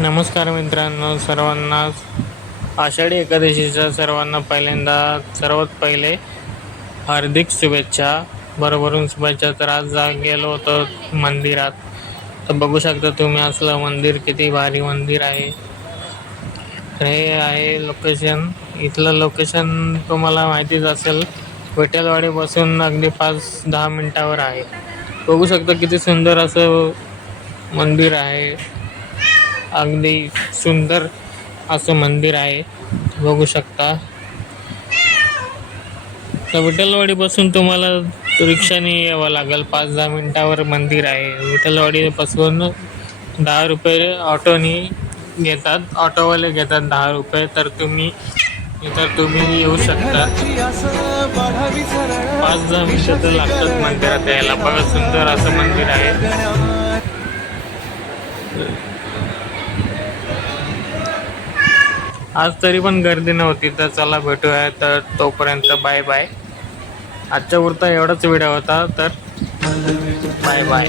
नमस्कार मित्रांनो, सर्वांना आषाढी एकादशीच्या सर्वांना पहिल्यांदा सर्वात पहिले हार्दिक शुभेच्छा, भरभरून शुभेच्छा. तर आज गेलो होतो मंदिरात, तर बघू शकता तुम्ही असलं मंदिर, किती भारी मंदिर आहे. तर हे आहे लोकेशन. इथलं लोकेशन तुम्हाला माहितीच असेल, विठ्ठलवाडीपासून अगदी 5-10 मिनिटावर आहे. बघू शकता किती सुंदर असं मंदिर आहे. अगदी सुंदर असं मंदिर आहे, बघू शकता. तर विठ्ठलवाडीपासून तुम्हाला रिक्षाने यावं लागेल. 5-10 मिनिटावर मंदिर आहे. विठ्ठलवाडीपासून 10 रुपये ऑटोनी घेतात, ऑटोवाले घेतात 10 रुपये. तर तुम्ही येऊ शकता. 5-10 मिनिटं तर लागतात मंदिरात यायला. बघा, सुंदर असं मंदिर आहे. आज तरी पण गर्दी नव्हती. तर चला, भेटूया. तर तोपर्यंत बाय बाय. आजच्या पुरता एवढाच व्हिडिओ होता. तर बाय बाय.